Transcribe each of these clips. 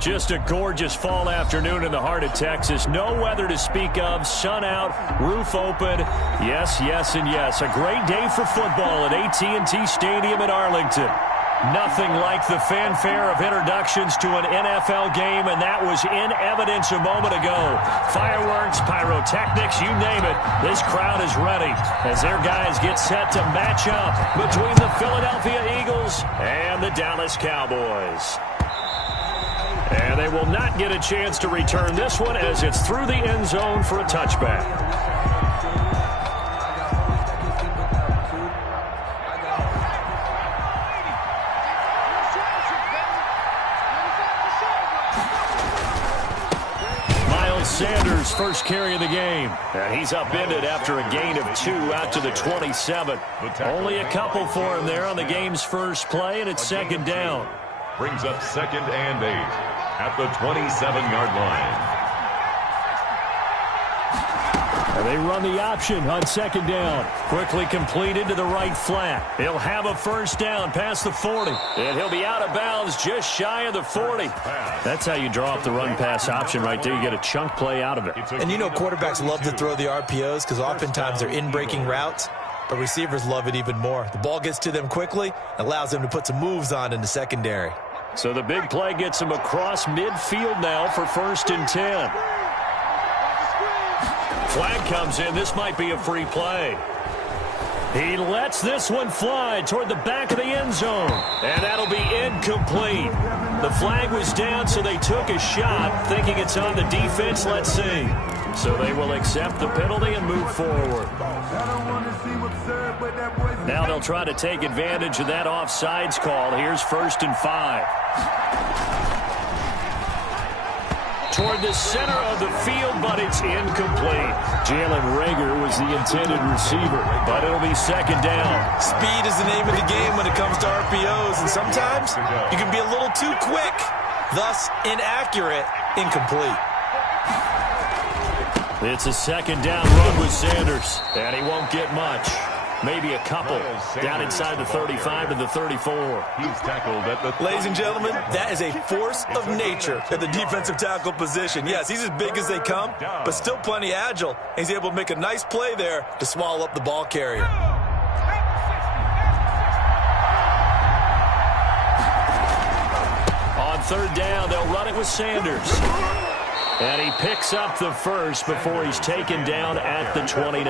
Just a gorgeous fall afternoon in the heart of Texas. No weather to speak of. Sun out, roof open. Yes, yes, and yes. A great day for football at AT&T Stadium in Arlington. Nothing like the fanfare of introductions to an NFL game, and that was in evidence a moment ago. Fireworks, pyrotechnics, you name it. This crowd is ready as their guys get set to match up between the Philadelphia Eagles and the Dallas Cowboys. And they will not get a chance to return this one as it's through the end zone for a touchback. Sanders first carry of the game. And he's upended after a gain of 2 out to the 27. Only a couple for him there on the game's first play, and it's second down. Brings up 2nd and 8 at the 27-yard line. And they run the option on second down. Quickly completed to the right flat. He'll have a first down past the 40. And he'll be out of bounds just shy of the 40. That's how you draw up the run-pass option right there. You get a chunk play out of it. And you know quarterbacks love to throw the RPOs because oftentimes they're in-breaking routes. But receivers love it even more. The ball gets to them quickly, allows them to put some moves on in the secondary. So the big play gets him across midfield now for 1st and 10. Flag comes in. This might be a free play. He lets this one fly toward the back of the end zone. And that'll be incomplete. The flag was down, so they took a shot, thinking it's on the defense. Let's see. So they will accept the penalty and move forward. Now they'll try to take advantage of that offsides call. Here's 1st and 5. Toward the center of the field, but it's incomplete. Jalen Reagor was the intended receiver, but it'll be second down. Speed is the name of the game when it comes to RPOs, and sometimes you can be a little too quick, thus inaccurate, incomplete. It's a second down run with Sanders, and he won't get much. Maybe a couple down inside the 35 to the 34. He's tackled at the... Ladies and gentlemen, that is a force of nature at the defensive tackle position. Yes, he's as big as they come, but still plenty agile. He's able to make a nice play there to swallow up the ball carrier. On 3rd down, they'll run it with Sanders. And he picks up the first before he's taken down at the 29.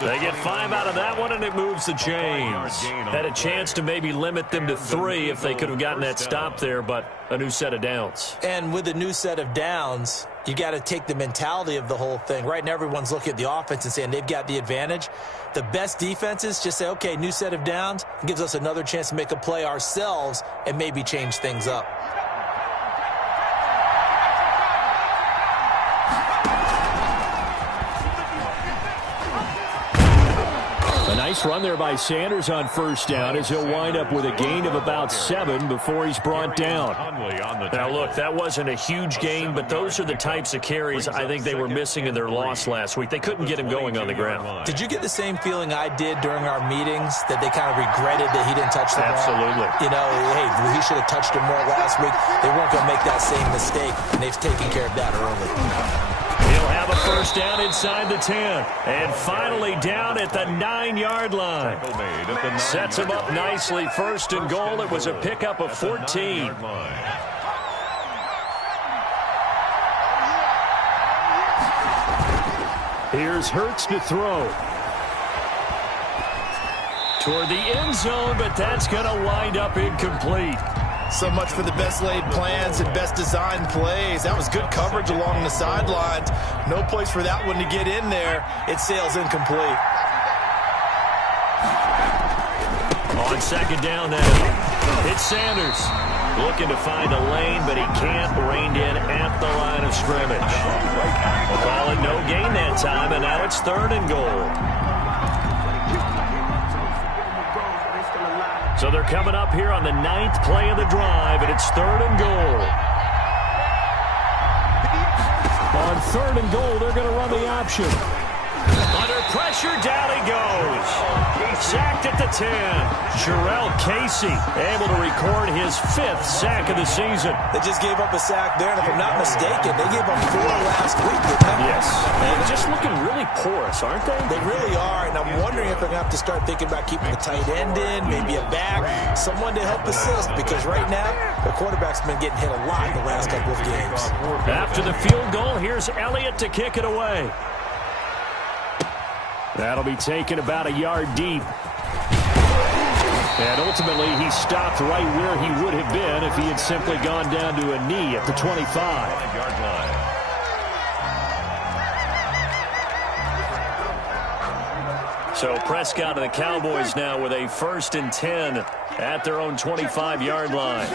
They get 5 out of that one, and it moves the chains. Had a chance to maybe limit them to 3 if they could have gotten that stop there, but a new set of downs. And with a new set of downs, you got to take the mentality of the whole thing. Right now, everyone's looking at the offense and saying they've got the advantage. The best defenses just say, okay, new set of downs. It gives us another chance to make a play ourselves and maybe change things up. Nice run there by Sanders on 1st down as he'll wind up with a gain of about 7 before he's brought down. Now, look, that wasn't a huge gain, but those are the types of carries I think they were missing in their loss last week. They couldn't get him going on the ground. Did you get the same feeling I did during our meetings, that they kind of regretted that he didn't touch the ball? Absolutely. You know, hey, he should have touched him more last week. They weren't going to make that same mistake, and they've taken care of that early. He'll have a 1st down inside the 10. And finally down at the 9-yard line. Sets him up nicely. 1st and goal. It was a pickup of 14. Here's Hurts to throw. Toward the end zone, but that's going to wind up incomplete. So much for the best laid plans and best designed plays. That was good coverage along the sidelines. No place for that one to get in there. It sails incomplete. On second down now, it's Sanders. Looking to find a lane, but he can't. Reined in at the line of scrimmage. We'll call it no gain that time, and now it's 3rd and goal. So they're coming up here on the 9th play of the drive, and it's 3rd and goal. On 3rd and goal, they're going to run the option. Under pressure, down he goes. Sacked at the 10. Jarrell Casey able to record his 5th sack of the season. They just gave up a sack there, and if I'm not mistaken, they gave up 4 last week. Yes, and just looking really porous, aren't they? They really are, and I'm wondering if they're going to have to start thinking about keeping the tight end in, maybe a back, someone to help assist, because right now, the quarterback's been getting hit a lot in the last couple of games. After the field goal, here's Elliott to kick it away. That'll be taken about a yard deep. And ultimately, he stopped right where he would have been if he had simply gone down to a knee at the 25-yard line. So Prescott and the Cowboys now with a 1st and 10 at their own 25-yard line.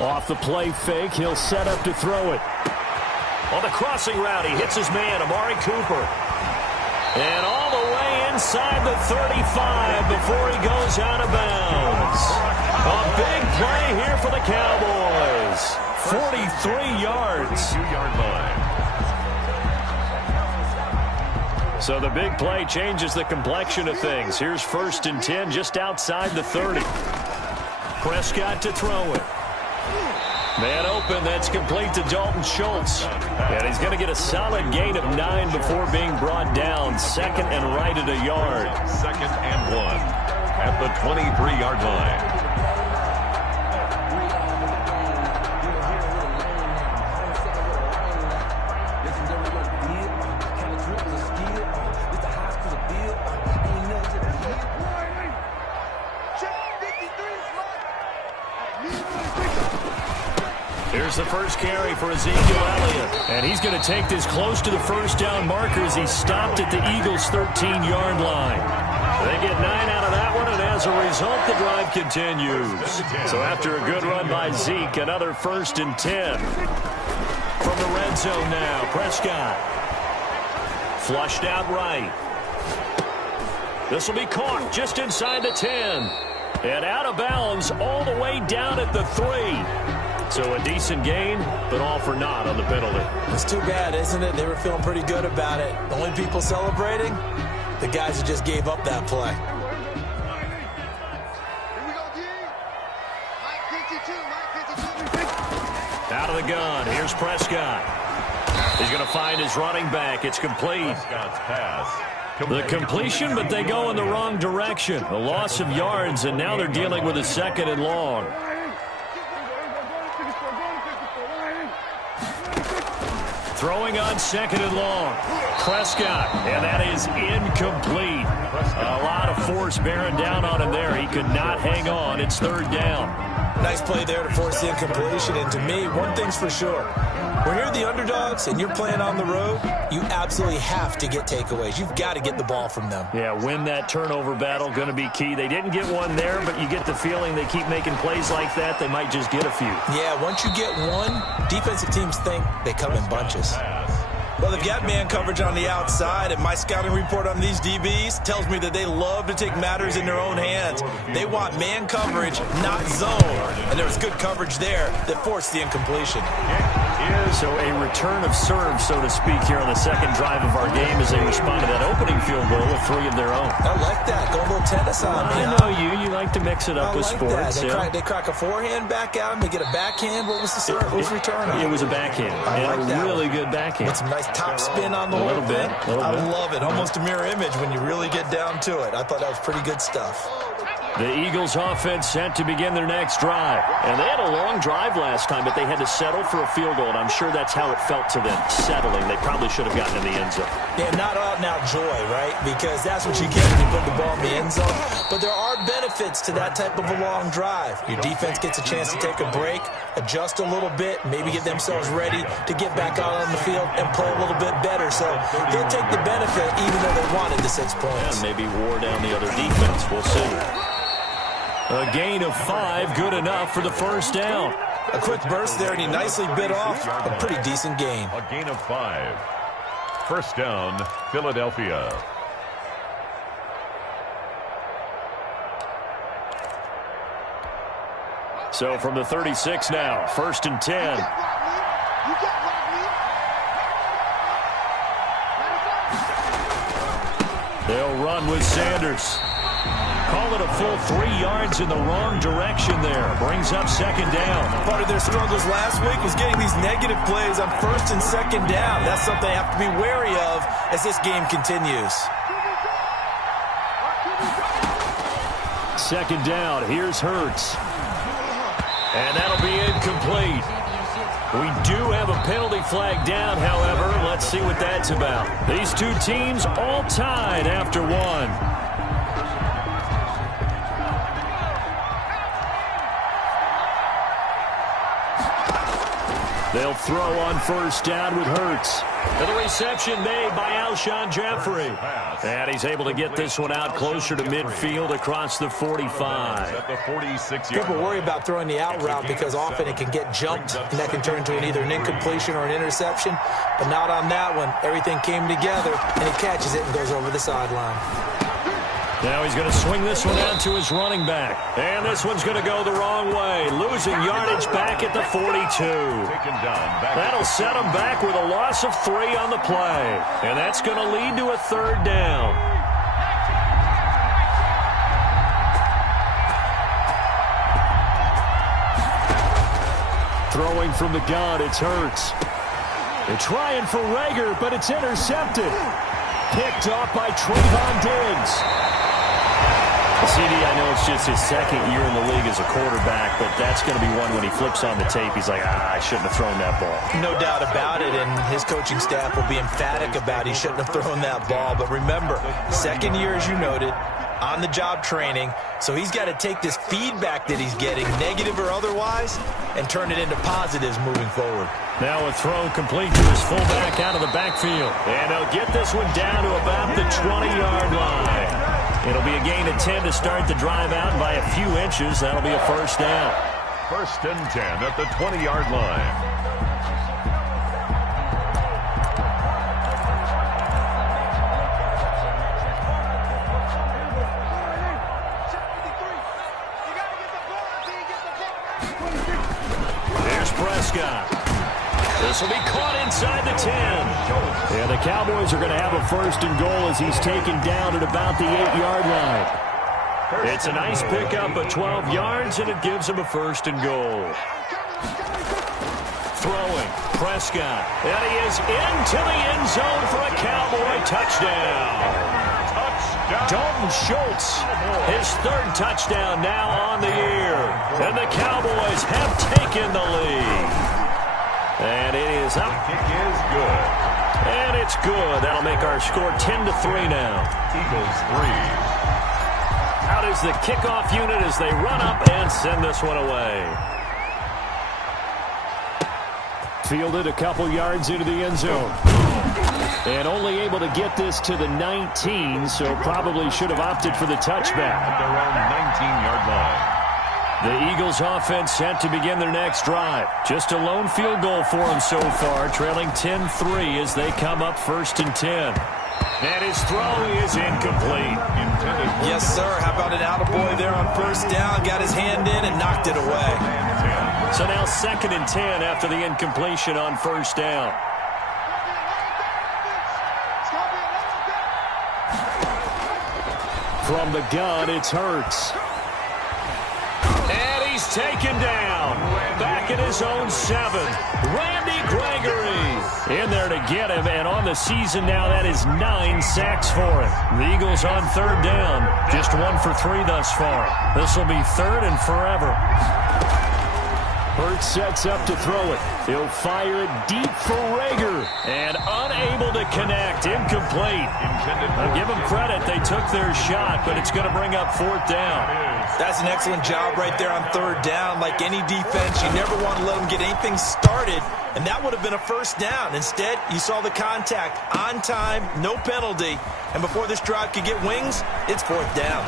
Off the play fake, he'll set up to throw it. On the crossing route, he hits his man, Amari Cooper. And all the way inside the 35 before he goes out of bounds. A big play here for the Cowboys. 43 yards. So the big play changes the complexion of things. Here's 1st and 10 just outside the 30. Prescott to throw it. Man open, that's complete to Dalton Schultz. And he's going to get a solid gain of 9 before being brought down. 2nd and right at a yard. 2nd and 1 at the 23-yard line. Here's the first carry for Ezekiel Elliott. And he's going to take this close to the first down marker as he stopped at the Eagles' 13-yard line. They get 9 out of that one, and as a result, the drive continues. So after a good run by Zeke, another 1st and 10. From the red zone now, Prescott. Flushed out right. This will be caught just inside the 10. And out of bounds all the way down at the 3. So a decent gain, but all for naught on the penalty. It's too bad, isn't it? They were feeling pretty good about it. The only people celebrating, the guys who just gave up that play. Out of the gun, here's Prescott. He's going to find his running back. It's complete. Prescott's pass. The completion, but they go in the wrong direction. A loss of yards, and now they're dealing with a 2nd and long. Throwing on 2nd and long. Prescott, and that is incomplete. A lot of force bearing down on him there. He could not hang on. It's 3rd down. Nice play there to force the incompletion. And to me, one thing's for sure. When you're the underdogs and you're playing on the road, you absolutely have to get takeaways. You've got to get the ball from them. Yeah, win that turnover battle, going to be key. They didn't get one there, but you get the feeling they keep making plays like that, they might just get a few. Yeah, once you get one, defensive teams think they come in bunches. Well, they've got man coverage on the outside, and my scouting report on these DBs tells me that they love to take matters in their own hands. They want man coverage, not zone. And there was good coverage there that forced the incompletion. So a return of serve, so to speak, here on the 2nd drive of our game as they respond to that opening field goal with 3 of their own. I like that. Go a little tennis on me. I know you. You like to mix it up with like sports. That. They crack a forehand back out. They get a backhand. What was the serve? What was return on? It was a backhand. I like that. Really good backhand. With some nice top spin on the whole thing. I love it. Almost a mirror image when you really get down to it. I thought that was pretty good stuff. The Eagles offense set to begin their next drive. And they had a long drive last time, but they had to settle for a field goal, and I'm sure that's how it felt to them, settling. They probably should have gotten in the end zone. Yeah, not out-and-out joy, right? Because that's what you get when you put the ball in the end zone. But there are benefits to that type of a long drive. Your defense gets a chance to take a break, adjust a little bit, maybe get themselves ready to get back out on the field and play a little bit better. So they'll take the benefit even though they wanted the 6 points. And maybe wore down the other defense. We'll see. A gain of 5, good enough for the 1st down. A quick burst there, and he nicely bit off a pretty decent gain. A gain of 5. 1st down, Philadelphia. So from the 36 now, 1st and 10. They'll run with Sanders. Call it a full 3 yards in the wrong direction there. Brings up second down. Part of their struggles last week was getting these negative plays on first and second down. That's something they have to be wary of as this game continues. Second down. Here's Hurts. And that'll be incomplete. We do have a penalty flag down, however. Let's see what that's about. These two teams all tied after one. They'll throw on first down with Hurts. And the reception made by Alshon Jeffrey. And he's able to get this one out closer to midfield across the 45. People worry about throwing the out route because often it can get jumped, and that can turn into either an incompletion or an interception. But not on that one. Everything came together, and he catches it and goes over the sideline. Now he's going to swing this one out to his running back. And this one's going to go the wrong way. Losing yardage back at the 42. That'll set him back with a loss of 3 on the play. And that's going to lead to a third down. Throwing from the gun, it's Hurts. They're trying for Rager, but it's intercepted. Picked off by Trayvon Diggs. CD, I know it's just his second year in the league as a quarterback, but that's going to be one when he flips on the tape, he's like, I shouldn't have thrown that ball. No doubt about it, and his coaching staff will be emphatic about he shouldn't have thrown that ball. But remember, second year, as you noted, on-the-job training, so he's got to take this feedback that he's getting, negative or otherwise, and turn it into positives moving forward. Now a throw complete to his fullback out of the backfield. And he'll get this one down to about the 20-yard line. It'll be a gain of 10 to start the drive out, and by a few inches, that'll be a first down. First and 10 at the 20-yard line. There's Prescott. This will be caught inside the 10. And the Cowboys are going to have a first and goal as he's taken down at about the 8-yard line. It's a nice pickup of 12 yards, and it gives him a first and goal. Throwing, Prescott. And he is into the end zone for a Cowboy touchdown. Dalton Schultz, his third touchdown now on the year. And the Cowboys have taken the lead. And it is up. The kick is good. And it's good. That'll make our score 10-3 now. Eagles 3. Out is the kickoff unit as they run up and send this one away. Fielded a couple yards into the end zone. And only able to get this to the 19, so probably should have opted for the touchback. At their own 19-yard line. The Eagles offense set to begin their next drive. Just a lone field goal for them so far, trailing 10-3 as they come up first and 10. And his throw is incomplete. Yes, sir. How about an attaboy there on first down? Got his hand in and knocked it away. So now second and 10 after the incompletion on first down. From the gun, it's Hurts. And he's taken down. Back at his own 7. Randy Gregory in there to get him. And on the season now, that is 9 sacks for him. The Eagles on third down. Just 1 for 3 thus far. This will be third and forever. Hurts sets up to throw it. He'll fire it deep for Rager. And unable to connect. Incomplete. I'll give them credit. They took their shot, but it's going to bring up fourth down. That's an excellent job right there on third down. Like any defense, you never want to let them get anything started, and that would have been a first down. Instead, you saw the contact on time, no penalty, and before this drive could get wings, it's fourth down.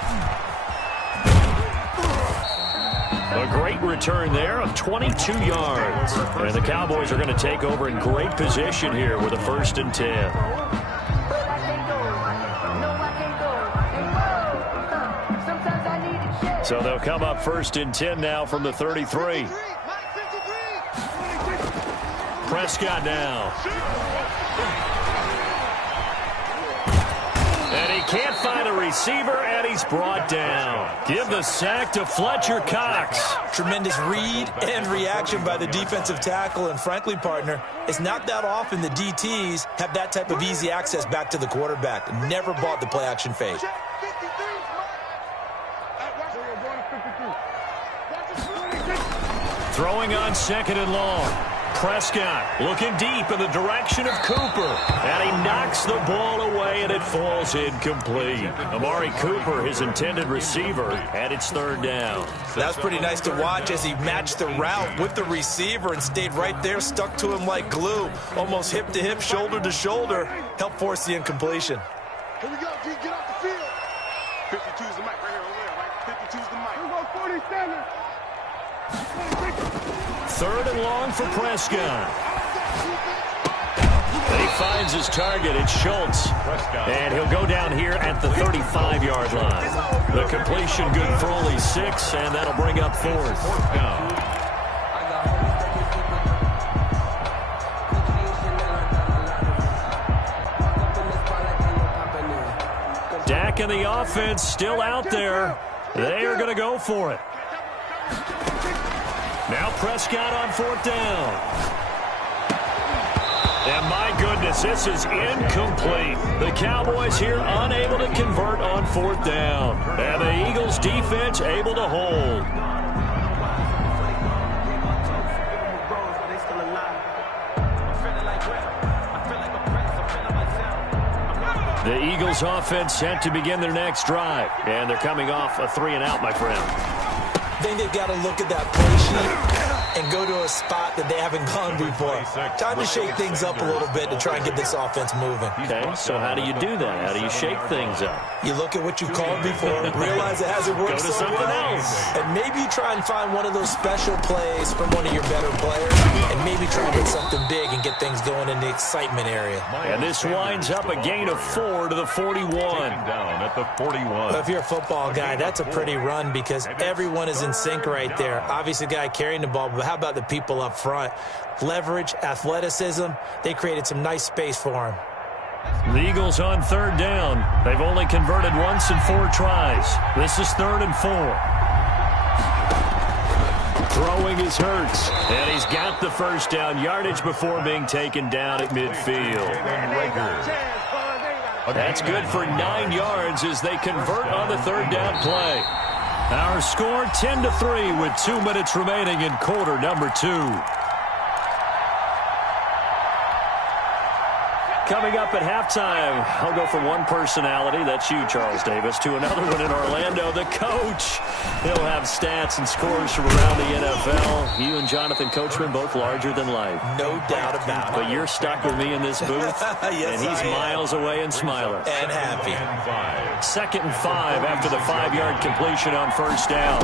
A great return there of 22 yards. And the Cowboys are going to take over in great position here with a first and 10. So they'll come up first and 10 now from the 33. Prescott now. And he can't find a receiver, and he's brought down. Give the sack to Fletcher Cox. Tremendous read and reaction by the defensive tackle, and frankly, partner, it's not that often the DTs have that type of easy access back to the quarterback. Never bought the play-action fake. Throwing on 2nd and long. Prescott looking deep in the direction of Cooper. And he knocks the ball away, and it falls incomplete. Amari Cooper, his intended receiver, and it's 3rd down. That's pretty nice to watch as he matched the route with the receiver and stayed right there, stuck to him like glue. Almost hip to hip, shoulder to shoulder. Helped force the incompletion. Here we go, G, get off the field. 52's the mic right here over there, right? 52's the mic. Here we go, 47. 3rd and long for Prescott. And he finds his target. It's Schultz. And he'll go down here at the 35-yard line. The completion good for only 6, and that'll bring up 4th down. Dak and the offense still out there. They are going to go for it. Now Prescott on 4th down. And my goodness, this is incomplete. The Cowboys here unable to convert on 4th down. And the Eagles defense able to hold. The Eagles offense set to begin their next drive. And they're coming off a 3-and-out, my friend. I think they've got to look at that play sheet and go to a spot that they haven't gone before. Time to shake things up a little bit to try and get this offense moving. Okay, so how do you do that? How do you shake things up? You look at what you called before, realize it hasn't worked Go to so something well, else. and maybe you try and find one of those special plays from one of your better players, and maybe try and hit something big and get things going in the excitement area. And this winds up a gain of 4 to the 41. Down at the 41. Well, if you're a football guy, that's a pretty run because everyone is in sync right there. Obviously, the guy carrying the ball, but how about the people up front? Leverage, athleticism, they created some nice space for him. The Eagles on 3rd down. They've only converted once in 4 tries. This is 3rd and 4. Throwing is Hurts, and he's got the 1st down yardage before being taken down at midfield. That's good for 9 yards as they convert on the 3rd down play. Our score 10-3 with 2 minutes remaining in quarter number 2. Coming up at halftime, I'll go from one personality, that's you, Charles Davis, to another one in Orlando, the coach. He'll have stats and scores from around the NFL. You and Jonathan Coachman, both larger than life. No doubt about it. But you're stuck with me in this booth, yes, and he's miles away and smiling. And happy. 2nd and 5 after the 5-yard completion on 1st down.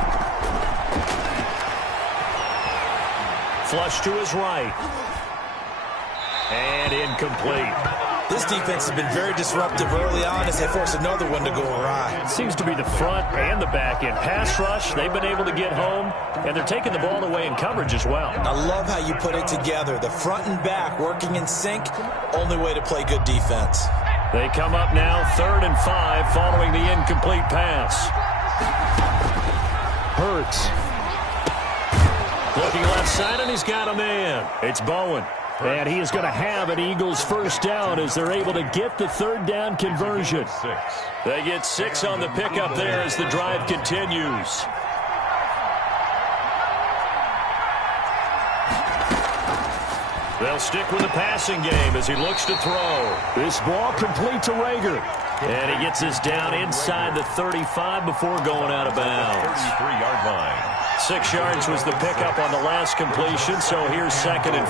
Flush to his right. And incomplete. This defense has been very disruptive early on as they force another one to go awry. Seems to be the front and the back end. Pass rush, they've been able to get home, and they're taking the ball away in coverage as well. I love how you put it together. The front and back working in sync, only way to play good defense. They come up now 3rd and 5 following the incomplete pass. Hurts. Looking left side, and he's got a man. It's Bowen. And he is going to have an Eagles 1st down as they're able to get the 3rd down conversion. They get 6 on the pickup there as the drive continues. They'll stick with the passing game as he looks to throw. This ball complete to Rager. And he gets this down inside the 35 before going out of bounds. 33-yard line. 6 yards was the pickup on the last completion, so here's 2nd and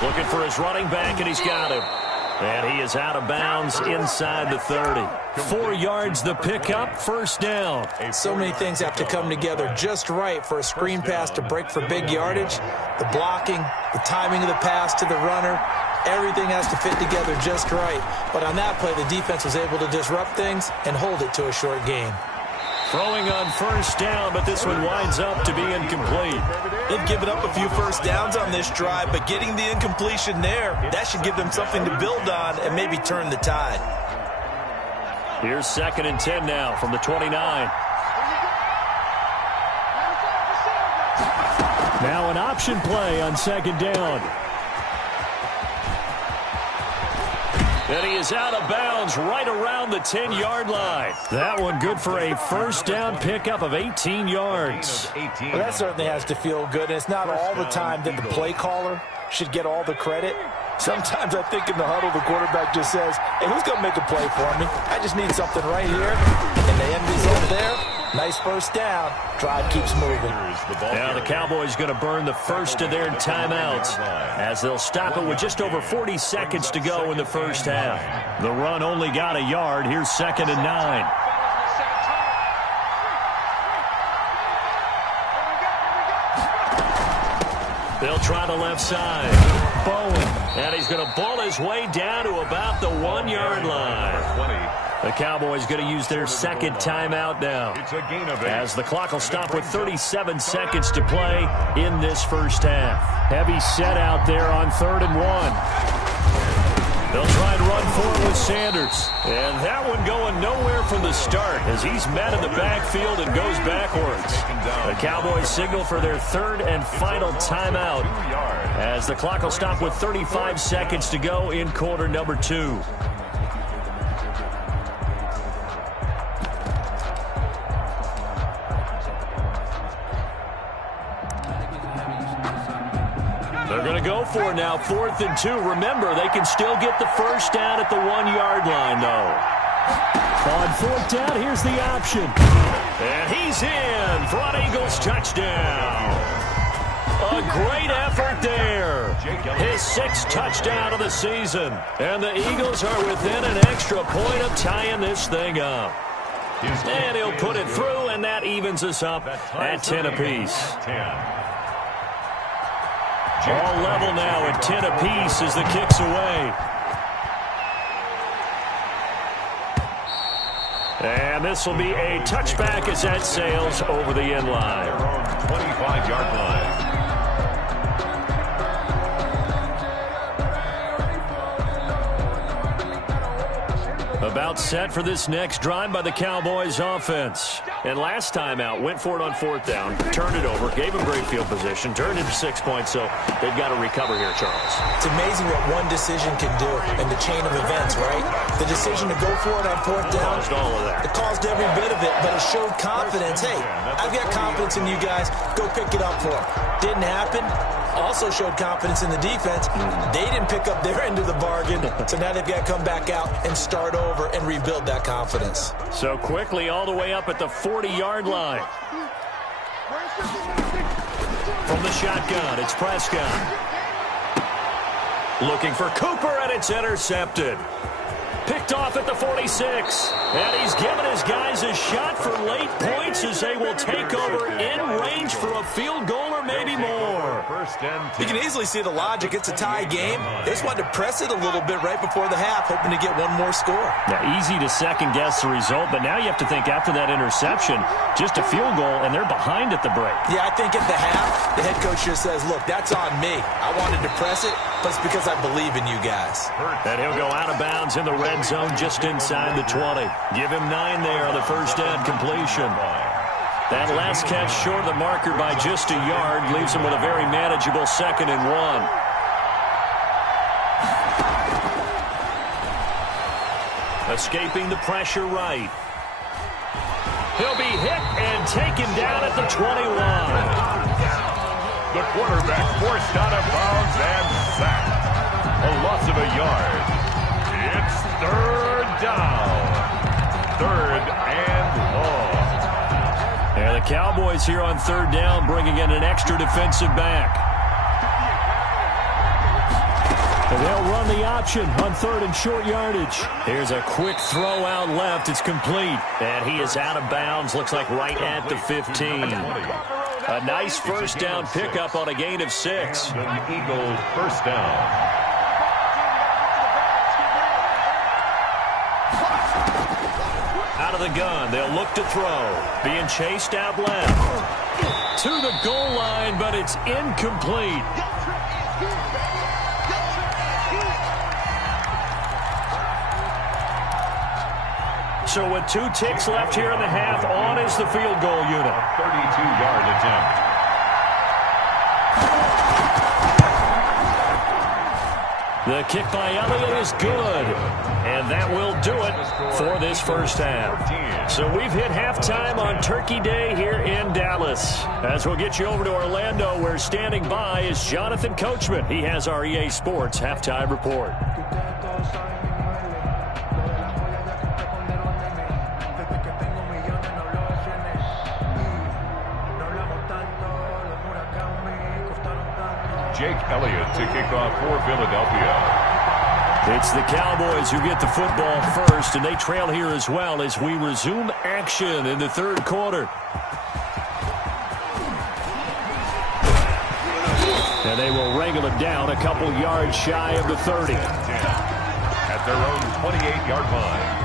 4. Looking for his running back, and he's got him. And he is out of bounds inside the 30. 4 yards the pickup, 1st down. So many things have to come together just right for a screen pass to break for big yardage. The blocking, the timing of the pass to the runner, everything has to fit together just right. But on that play, the defense was able to disrupt things and hold it to a short gain. Throwing on first down, but this one winds up to be incomplete. They've given up a few first downs on this drive, but getting the incompletion there, that should give them something to build on and maybe turn the tide. Here's 2nd and 10 now from the 29. Now an option play on 2nd down. And he is out of bounds right around the 10-yard line. That one good for a first down pickup of 18 yards. Well, that certainly has to feel good. And it's not all the time that the play caller should get all the credit. Sometimes I think in the huddle, the quarterback just says, hey, who's going to make a play for me? I just need something right here. And the end result there, nice first down. Drive keeps moving. Now the Cowboys going to burn the first of their timeouts as they'll stop it with just over 40 seconds to go in the first half. The run only got a yard. Here's 2nd and 9. They'll try the left side. Bowen. And he's going to bull his way down to about the 1-yard line. The Cowboys going to use their second timeout now, as the clock will stop with 37 seconds to play in this first half. Heavy set out there on 3rd and 1. They'll try and run forward with Sanders. And that one going nowhere from the start as he's met in the backfield and goes backwards. The Cowboys signal for their 3rd and final timeout as the clock will stop with 35 seconds to go in quarter number 2. They're going to go for it now, 4th and 2. Remember, they can still get the first down at the 1-yard line, though. On 4th down, here's the option. And he's in for an Eagles touchdown. A great effort there. His 6th touchdown of the season. And the Eagles are within an extra point of tying this thing up. And he'll put it through, and that evens us up at 10 apiece. All level now at 10 apiece as the kick's away. And this will be a touchback as that sails over the end line. 25-yard line. About set for this next drive by the Cowboys offense. And last time out, went for it on 4th down, turned it over, gave them great field position, turned into 6 points, so they've got to recover here, Charles. It's amazing what one decision can do in the chain of events, right? The decision to go for it on 4th down. Caused all of that. It caused every bit of it, but it showed confidence. Hey, I've got confidence in you guys. Go pick it up for them. Didn't happen. Also showed confidence in the defense. They didn't pick up their end of the bargain, so now they've got to come back out and start over and rebuild that confidence. So quickly all the way up at the 40-yard line. From the shotgun, it's Prescott. Looking for Cooper, and it's intercepted. Picked off at the 46. And he's given his guys a shot for late points as they will take over in range for a field goal or maybe more. You can easily see the logic. It's a tie game. They just wanted to press it a little bit right before the half, hoping to get one more score. Yeah, easy to second-guess the result, but now you have to think after that interception, just a field goal, and they're behind at the break. Yeah, I think at the half, the head coach just says, look, that's on me. I wanted to press it, but it's because I believe in you guys. And he'll go out of bounds in the red zone just inside the 20. Give him 9 there on the first down completion. That last catch short of the marker by just a yard leaves him with a very manageable 2nd and 1. Escaping the pressure right. He'll be hit and taken down at the 21. The quarterback forced out of bounds and sacked. A loss of a yard. It's 3rd down. 3rd and long. And the Cowboys here on 3rd down bringing in an extra defensive back. And they'll run the option on 3rd and short yardage. Here's a quick throw out left. It's complete. And he is out of bounds. Looks like right at the 15. A nice first down pickup on a gain of 6. Eagles first down. Out of the gun. They'll look to throw. Being chased out left. To the goal line, but it's incomplete. So with 2 ticks left here in the half, on is the field goal unit. 32-yard attempt. The kick by Elliott is good. And that will do it for this first half. So we've hit halftime on Turkey Day here in Dallas. As we'll get you over to Orlando, where standing by is Jonathan Coachman. He has our EA Sports halftime report. Jake Elliott to kick off for Philadelphia. It's the Cowboys who get the football first, and they trail here as well as we resume action in the third quarter. And they will wrangle it down a couple yards shy of the 30. At their own 28-yard line.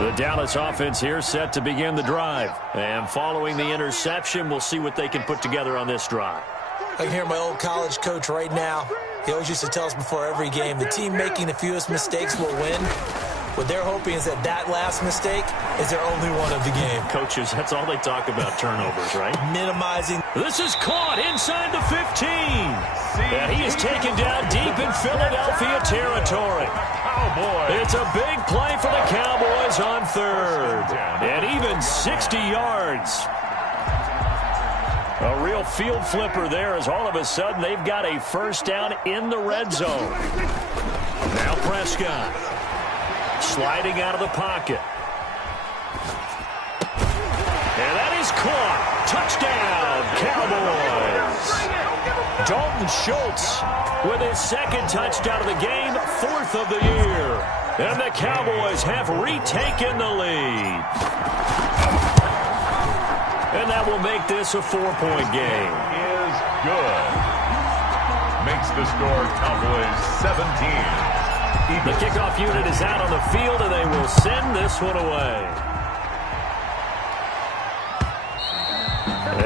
The Dallas offense here set to begin the drive. And following the interception, we'll see what they can put together on this drive. I can hear my old college coach right now. He always used to tell us before every game, the team making the fewest mistakes will win. What they're hoping is that last mistake is their only one of the game. Coaches, that's all they talk about, turnovers, right? Minimizing. This is caught inside the 15. And he is taken down deep in Philadelphia territory. It's a big play for the Cowboys on third. And even 60 yards. A real field flipper there, as all of a sudden they've got a first down in the red zone. Now Prescott sliding out of the pocket. And that is caught. Touchdown, Cowboys. Dalton Schultz with his second touchdown of the game, 4th of the year. And the Cowboys have retaken the lead. And that will make this a 4-point game. Is good. Makes the score Cowboys 17. The kickoff unit is out on the field, and they will send this one away.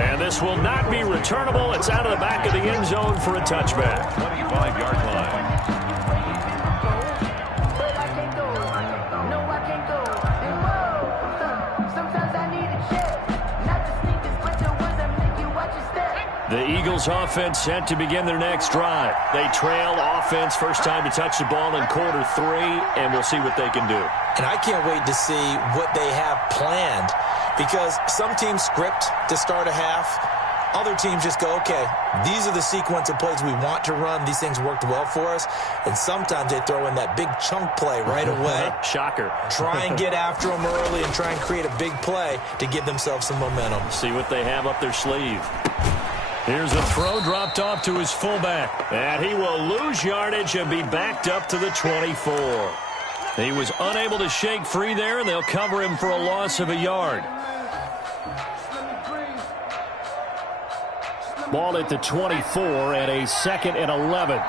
And this will not be returnable. It's out of the back of the end zone for a touchback. 25-yard line. The Eagles offense set to begin their next drive. They trail offense, first time to touch the ball in quarter 3, and we'll see what they can do. And I can't wait to see what they have planned, because some teams script to start a half. Other teams just go, okay, these are the sequence of plays we want to run. These things worked well for us. And sometimes they throw in that big chunk play right away. Shocker. Try and get after them early and try and create a big play to give themselves some momentum. See what they have up their sleeve. Here's a throw dropped off to his fullback. And he will lose yardage and be backed up to the 24. He was unable to shake free there, and they'll cover him for a loss of a yard. Ball at the 24 and a 2nd and 11.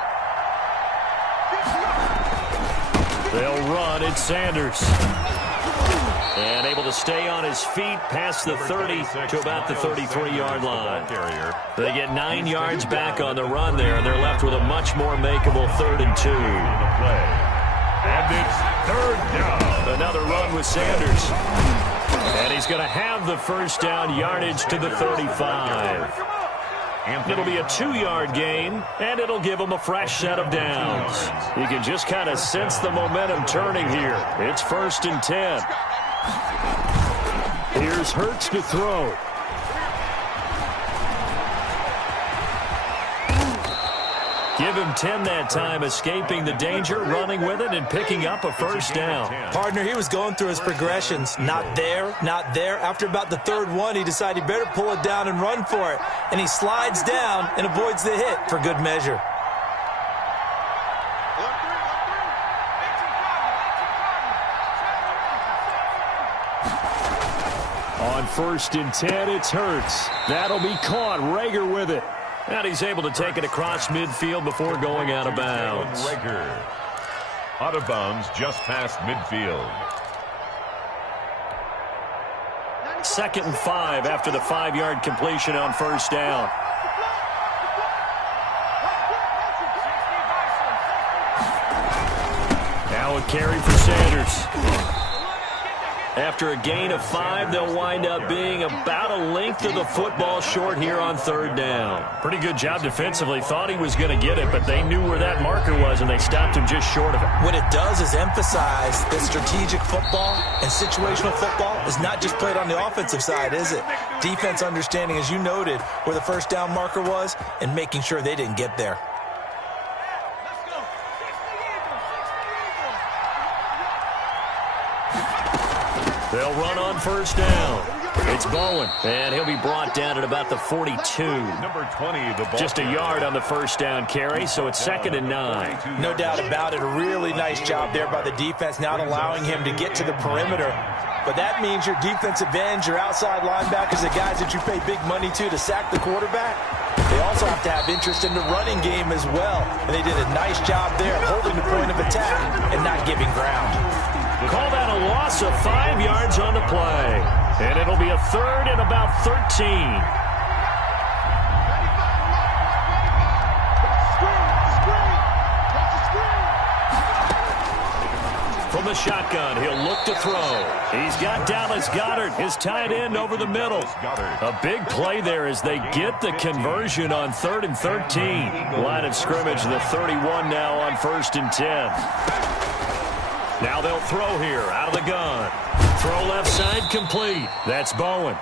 They'll run. It's Sanders. And able to stay on his feet past the 30 to about the 33-yard line. They get 9 yards back on the run there, and they're left with a much more makeable 3rd and 2. And it's 3rd down. Another run with Sanders. And he's going to have the first down, yardage to the 35. It'll be a 2-yard gain, and it'll give him a fresh set of downs. You can just kind of sense the momentum turning here. It's 1st and 10. Here's Hurts to throw. Give him 10 that time, escaping the danger, running with it, and picking up a first down. Partner, he was going through his progressions. Not there, not there. After about the 3rd one, he decided he better pull it down and run for it. And he slides down and avoids the hit for good measure. On 1st and 10, it's Hurts. That'll be caught. Rager with it. And he's able to take it across midfield before going out of bounds. Out of bounds just past midfield. 2nd and 5 after the 5-yard completion on first down. Now a carry for Sanders. After a gain of 5, they'll wind up being about a length of the football short here on 3rd down. Pretty good job defensively. Thought he was going to get it, but they knew where that marker was, and they stopped him just short of it. What it does is emphasize that strategic football and situational football is not just played on the offensive side, is it? Defense understanding, as you noted, where the first down marker was and making sure they didn't get there. They'll run on first down. It's Bowen, and he'll be brought down at about the 42. Number 20, the ball. Just a yard on the first down carry, so it's 2nd and 9. No doubt about it. A really nice job there by the defense, not allowing him to get to the perimeter. But that means your defensive ends, your outside linebackers, the guys that you pay big money to sack the quarterback, they also have to have interest in the running game as well. And they did a nice job there, holding the point of attack and not giving ground. Call that a loss of 5 yards on the play. And it'll be a 3rd and about 13. From the shotgun, he'll look to throw. He's got Dallas Goedert, his tight end, over the middle. A big play there as they get the conversion on 3rd and 13. Line of scrimmage, the 31 now on 1st and 10. Now they'll throw here out of the gun. Throw left side complete. That's Bowen.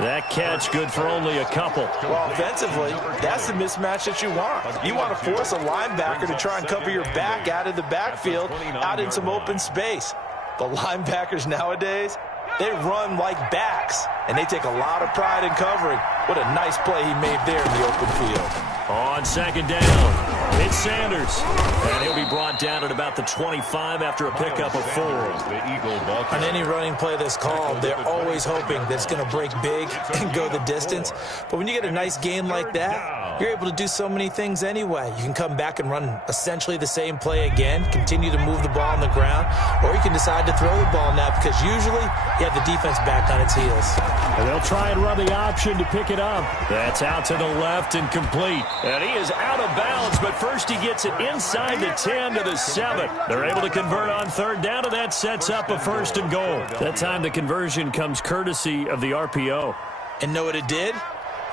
That catch good for only a couple. Well, offensively, that's the mismatch that you want. You want to force a linebacker to try and cover your back out of the backfield, out in some open space. The linebackers nowadays, they run like backs, and they take a lot of pride in covering. What a nice play he made there in the open field. On 2nd down, it's Sanders. And he'll be brought down at about the 25 after a pickup of 4. On any running play that's called, they're always hoping that it's going to break big and go the distance. But when you get a nice game like that, you're able to do so many things anyway. You can come back and run essentially the same play again, continue to move the ball on the ground, or you can decide to throw the ball now because usually you have the defense back on its heels. And they'll try and run the option to pick it up. That's out to the left and complete. And he is out of bounds, but first he gets it inside the 10 to the 7. They're able to convert on 3rd down, and that sets up a 1st and goal. That time the conversion comes courtesy of the RPO. And know what it did?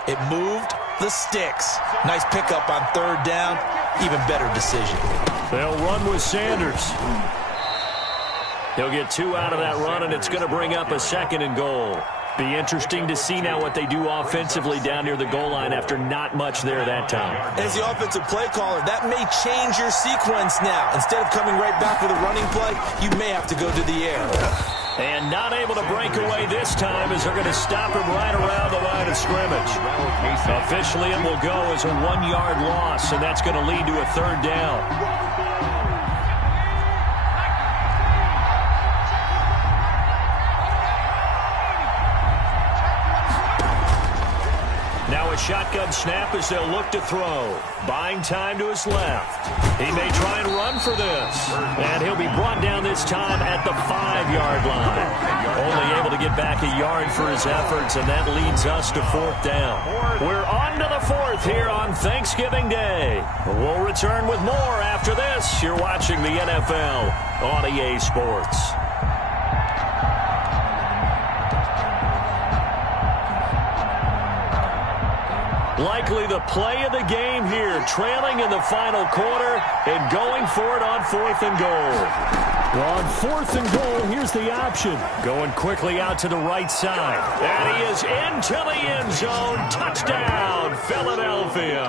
It moved the sticks. Nice pickup on 3rd down. Even better decision. They'll run with Sanders. He'll get 2 out of that run, and it's going to bring up a 2nd and goal. Be interesting to see now what they do offensively down near the goal line after not much there that time. As the offensive play caller, that may change your sequence now. Instead of coming right back with a running play, you may have to go to the air. And not able to break away this time as they're going to stop him right around the line of scrimmage. Officially, it will go as a 1-yard loss, and that's going to lead to a 3rd down. Now a shotgun snap as they'll look to throw. Buying time to his left. He may try and run for this. And he'll be brought down this time at the 5-yard line. Only able to get back a yard for his efforts, and that leads us to 4th down. We're on to the 4th here on Thanksgiving Day. We'll return with more after this. You're watching the NFL on EA Sports. Likely the play of the game here, trailing in the final quarter and going for it on 4th and goal. On 4th and goal, here's the option. Going quickly out to the right side. And he is into the end zone. Touchdown, Philadelphia.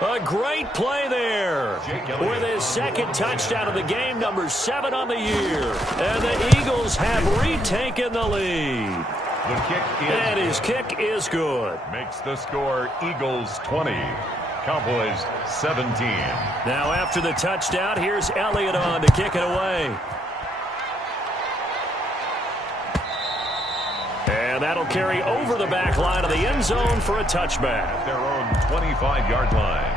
A great play there. With his 2nd touchdown of the game, number 7 on the year. And the Eagles have retaken the lead. The kick is and his kick is good. Makes the score Eagles 20, Cowboys 17. Now after the touchdown, here's Elliott on to kick it away. And that'll carry over the back line of the end zone for a touchback. At their own 25-yard line.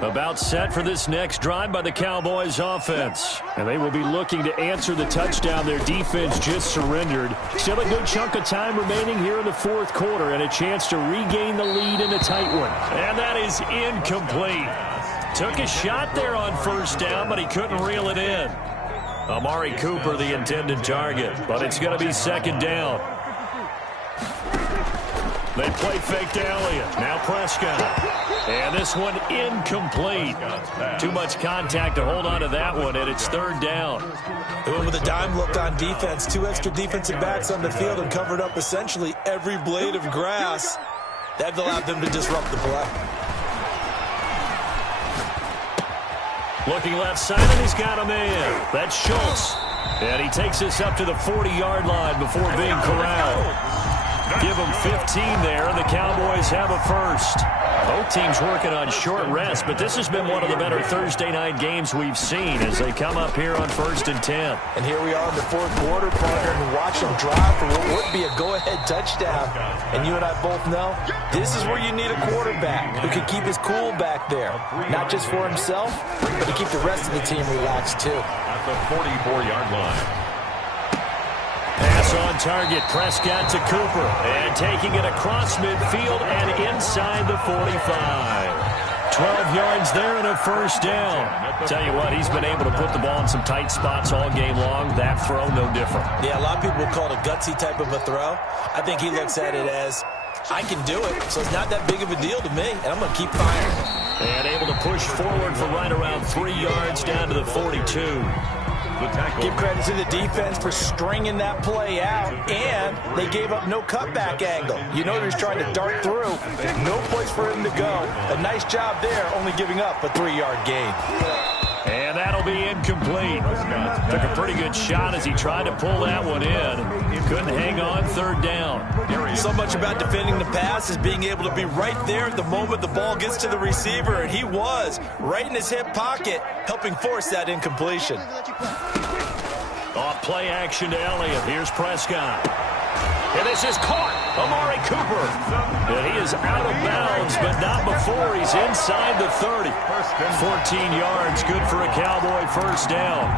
About set for this next drive by the Cowboys offense. And they will be looking to answer the touchdown their defense just surrendered. Still a good chunk of time remaining here in the fourth quarter and a chance to regain the lead in a tight one. And that is incomplete. Took a shot there on first down, but he couldn't reel it in. Amari Cooper, the intended target, but it's going to be second down. They play fake to Elliott. Now Prescott. And this one incomplete. Too much contact to hold on to that one, and it's third down. They went with a dime look on defense. 2 extra defensive backs on the field and covered up essentially every blade of grass. That allowed them to disrupt the play. Looking left side, and he's got a man. That's Schultz. And he takes this up to the 40-yard line before being corralled. Give them 15 there, and the Cowboys have a first. Both teams working on short rest, but this has been one of the better Thursday night games we've seen as they come up here on 1st and 10. And here we are in the fourth quarter, partner, and watch them drive for what would be a go-ahead touchdown. And you and I both know this is where you need a quarterback who can keep his cool back there, not just for himself, but to keep the rest of the team relaxed too. At the 44-yard line. Pass on target, Prescott to Cooper. And taking it across midfield and inside the 45. 12 yards there and a first down. Tell you what, he's been able to put the ball in some tight spots all game long. That throw, no different. Yeah, a lot of people will call it a gutsy type of a throw. I think he looks at it as, I can do it, so it's not that big of a deal to me, and I'm going to keep firing. And able to push forward for right around 3 yards down to the 42. Give credit to the defense for stringing that play out, and they gave up no cutback angle. You know they're trying to dart through. No place for him to go. A nice job there, only giving up a 3-yard gain. And that'll be incomplete. Took a pretty good shot as he tried to pull that one in. Couldn't hang on, third down. So much about defending the pass is being able to be right there at the moment the ball gets to the receiver, and he was right in his hip pocket, helping force that incompletion. Off play action to Elliott. Here's Prescott. And this is caught. Amari Cooper. And he is out of bounds, but not before he's inside the 30. 14 yards, good for a Cowboy first down.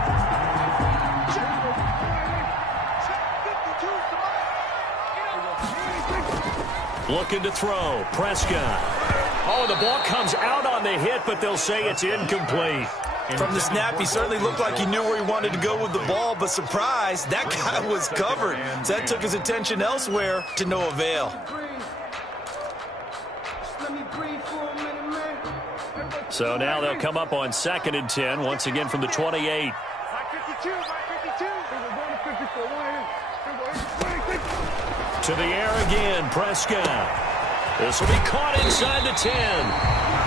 Looking to throw. Prescott. Oh, the ball comes out on the hit, but they'll say it's incomplete. From the snap, he certainly looked like he knew where he wanted to go with the ball, but surprise, that guy was covered. So that took his attention elsewhere to no avail. So now they'll come up on 2nd and 10, once again from the 28. To the air again, Prescott. This will be caught inside the 10.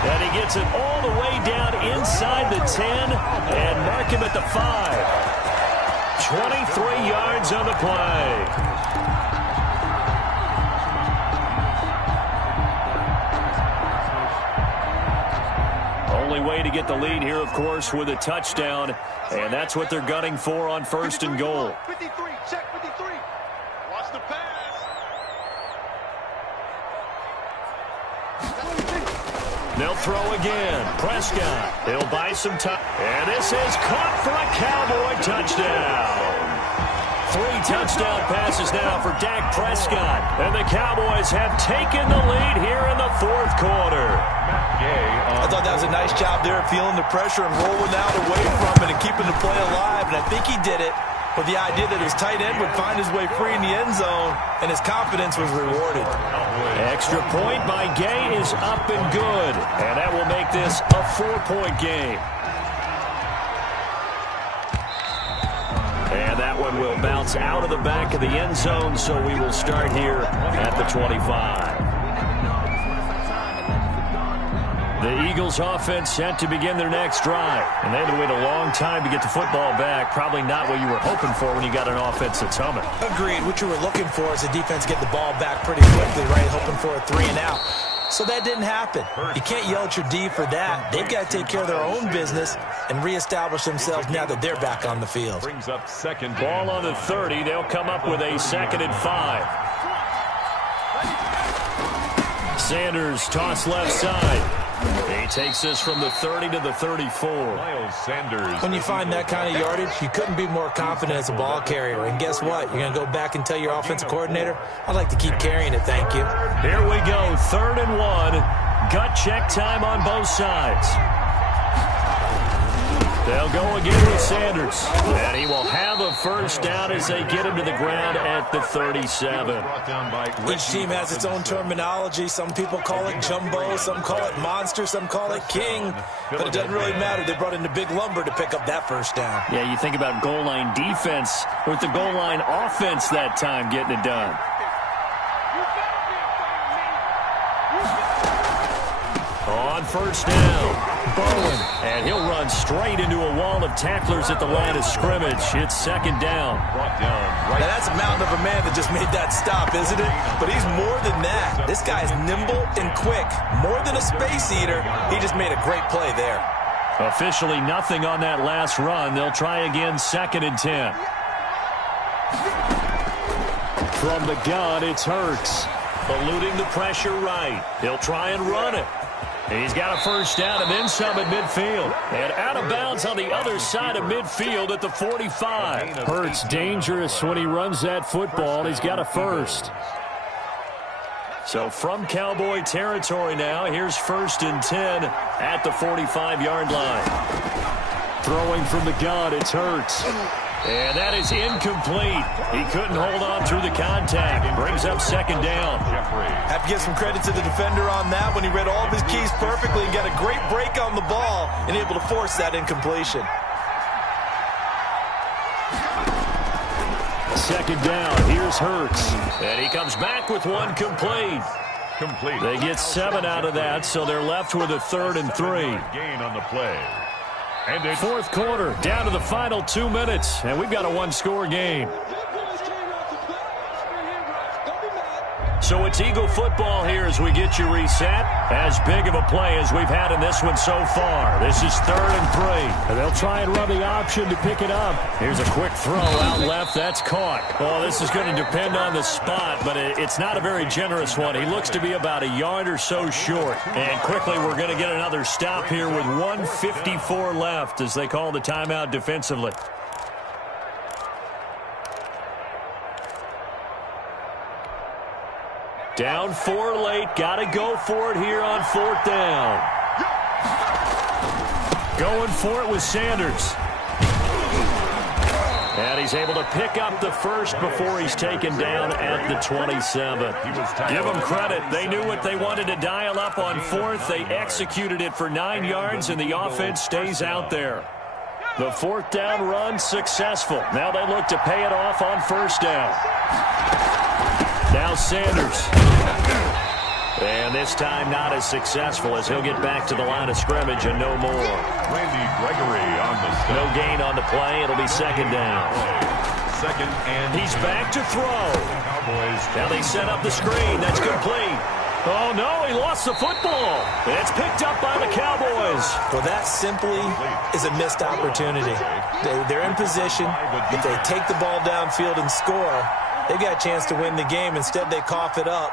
And he gets it all the way down inside the 10 and mark him at the 5. 23 yards on the play. Only way to get the lead here, of course, with a touchdown. And that's what they're gunning for on 1st and goal. 53, check 53. Watch the pass. They'll throw again. Prescott. He'll buy some time. And this is caught for a Cowboy touchdown. 3 touchdown passes now for Dak Prescott. And the Cowboys have taken the lead here in the fourth quarter. I thought that was a nice job there, feeling the pressure and rolling out away from it and keeping the play alive. And I think he did it with the idea that his tight end would find his way free in the end zone, and his confidence was rewarded. Extra point by Gay is up and good. And that will make this a 4-point game. And that one will bounce out of the back of the end zone, so we will start here at the 25. The Eagles offense set to begin their next drive. And they've been waiting a long time to get the football back. Probably not what you were hoping for when you got an offense that's humming. Agreed. What you were looking for is the defense get the ball back pretty quickly, right? Hoping for a 3 and out. So that didn't happen. You can't yell at your D for that. They've got to take care of their own business and reestablish themselves now that they're back on the field. Brings up second ball on the 30. They'll come up with a 2nd and 5. Sanders toss left side. He He takes this from the 30 to the 34. Miles Sanders. When you find that kind of yardage, you couldn't be more confident as a ball carrier. And guess what? You're going to go back and tell your offensive coordinator, I'd like to keep carrying it, thank you. Here we go, 3rd and 1. Gut check time on both sides. They'll go again with Sanders. And he will have a first down as they get him to the ground at the 37. Each team has its own terminology. Some people call it jumbo, some call it monster, some call it king. But it doesn't really matter. They brought in the big lumber to pick up that first down. Yeah, you think about goal line defense with the goal line offense that time getting it done. On first down, Bowen, and he'll run straight into a wall of tacklers at the line of scrimmage. It's 2nd down. Now that's a mountain of a man that just made that stop, isn't it? But he's more than that. This guy is nimble and quick. More than a space eater, he just made a great play there. Officially nothing on that last run. They'll try again, 2nd and 10. From the gun, it's Hurts. Eluding the pressure right. He'll try and run it. He's got a first down and then some at midfield. And out of bounds on the other side of midfield at the 45. Hurts dangerous when he runs that football. He's got a first. So from Cowboy territory now, here's 1st and 10 at the 45-yard line. Throwing from the gun, it's Hurts. And that is incomplete. He couldn't hold on through the contact. Brings up 2nd down. Have to give some credit to the defender on that when he read all of his keys perfectly and got a great break on the ball and able to force that incompletion. 2nd down. Here's Hurts. And he comes back with one complete. They get 7 out of that, so they're left with a 3rd and 3. Gain on the play. And 4th quarter, down to the final 2 minutes, and we've got a one-score game. So it's Eagle football here as we get you reset. As big of a play as we've had in this one so far. This is 3rd and 3. And they'll try and run the option to pick it up. Here's a quick throw out left. That's caught. Oh, this is going to depend on the spot, but it's not a very generous one. He looks to be about a yard or so short. And quickly we're going to get another stop here with 1:54 left as they call the timeout defensively. Down 4 late. Got to go for it here on 4th down. Going for it with Sanders. And he's able to pick up the first before he's taken down at the 27. Give them credit. They knew what they wanted to dial up on 4th. They executed it for 9 yards, and the offense stays out there. The 4th down run successful. Now they look to pay it off on 1st down. Now Sanders. And this time not as successful as he'll get back to the line of scrimmage and no more. Randy Gregory on the stop. No gain on the play. It'll be 2nd down. 2nd and he's back to throw. Cowboys. Now they set up the screen. That's complete. Oh, no, he lost the football. It's picked up by the Cowboys. Well, that simply is a missed opportunity. They're in position. If they take the ball downfield and score, they've got a chance to win the game. Instead, they cough it up.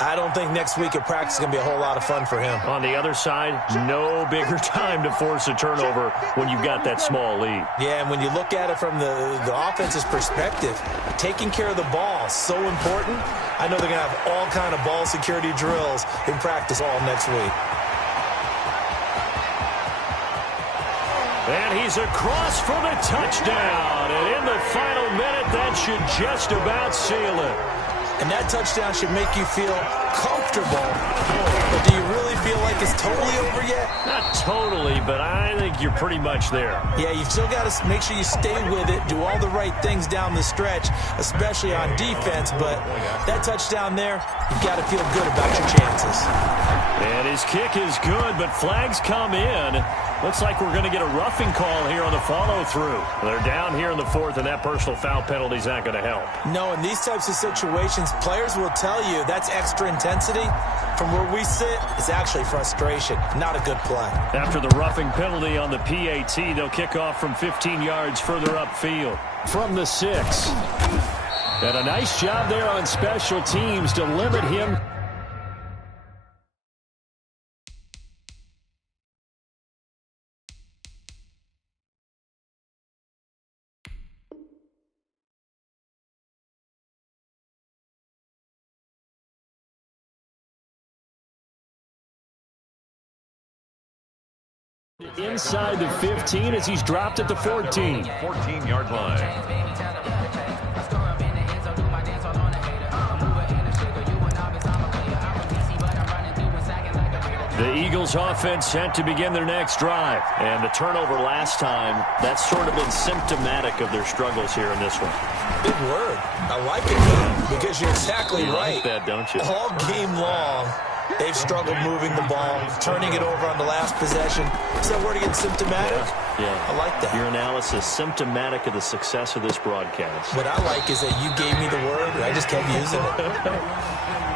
I don't think next week at practice is going to be a whole lot of fun for him. On the other side, no bigger time to force a turnover when you've got that small lead. Yeah, and when you look at it from the offense's perspective, taking care of the ball is so important. I know they're going to have all kind of ball security drills in practice all next week. And he's across for the touchdown. And in the final minute, that should just about seal it. And that touchdown should make you feel comfortable. But do you really feel like it's totally over yet? Not totally, but I think you're pretty much there. Yeah, you've still got to make sure you stay with it, do all the right things down the stretch, especially on defense. But that touchdown there, you've got to feel good about your chances. And his kick is good, but flags come in. Looks like we're going to get a roughing call here on the follow-through. They're down here in the 4th, and that personal foul penalty is not going to help. No, in these types of situations, players will tell you that's extra intensity. From where we sit, it's actually frustration. Not a good play. After the roughing penalty on the PAT, they'll kick off from 15 yards further upfield. From the 6. And a nice job there on special teams to limit him Inside the 15 as he's dropped at the 14. 14-yard line. The Eagles offense set to begin their next drive. And the turnover last time, that's sort of been symptomatic of their struggles here in this one. Big word. I like it, because you're exactly right. You like that, don't you? All game long, they've struggled moving the ball, turning it over on the last possession. Is that word again, symptomatic? Yeah. I like that. Your analysis, symptomatic of the success of this broadcast. What I like is that you gave me the word, and I just kept using it.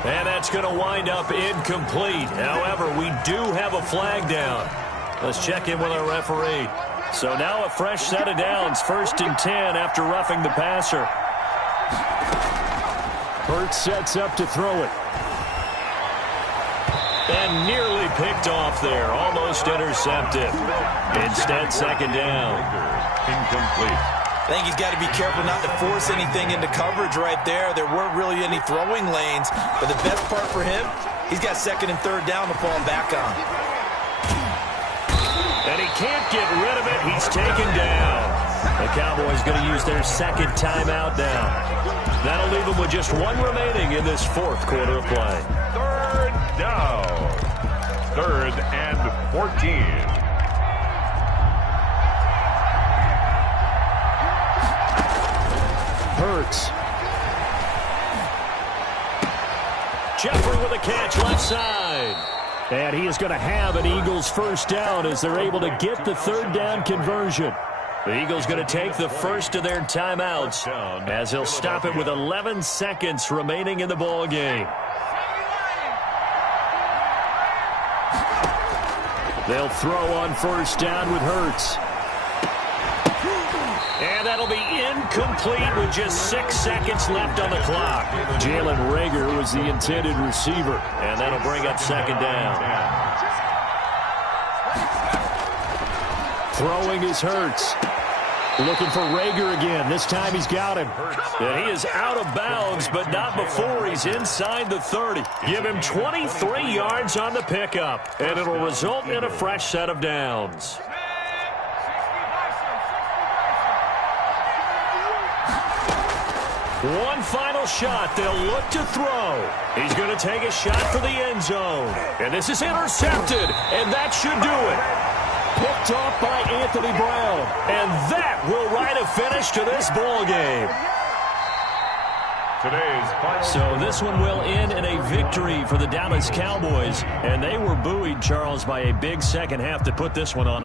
And that's going to wind up incomplete. However, we do have a flag down. Let's check in with our referee. So now a fresh set of downs, 1st and 10 after roughing the passer. Hurts sets up to throw it. And nearly picked off there, almost intercepted. Instead, 2nd down. Incomplete. I think he's got to be careful not to force anything into coverage right there. There weren't really any throwing lanes, but the best part for him, he's got 2nd and 3rd down to fall back on. And he can't get rid of it. He's taken down. The Cowboys going to use their 2nd timeout now. That'll leave them with just 1 remaining in this 4th quarter of play. 3rd down. 3rd and 14. Hurts. Jeffrey with a catch left side. And he is going to have an Eagles 1st down as they're able to get the 3rd down conversion. The Eagles going to take the first of their timeouts as he'll stop it with 11 seconds remaining in the ball game. They'll throw on 1st down with Hurts. And that'll be incomplete with just 6 seconds left on the clock. Jalen Reagor was the intended receiver, and that'll bring up 2nd down. Throwing is Hurts. Looking for Reagor again. This time he's got him. And he is out of bounds, but not before he's inside the 30. Give him 23 yards on the pickup, and it'll result in a fresh set of downs. One final shot. They'll look to throw. He's going to take a shot for the end zone. And this is intercepted, and that should do it. Picked off by Anthony Brown. And that will write a finish to this ball game. So this one will end in a victory for the Dallas Cowboys. And they were buoyed, Charles, by a big second half to put this one on.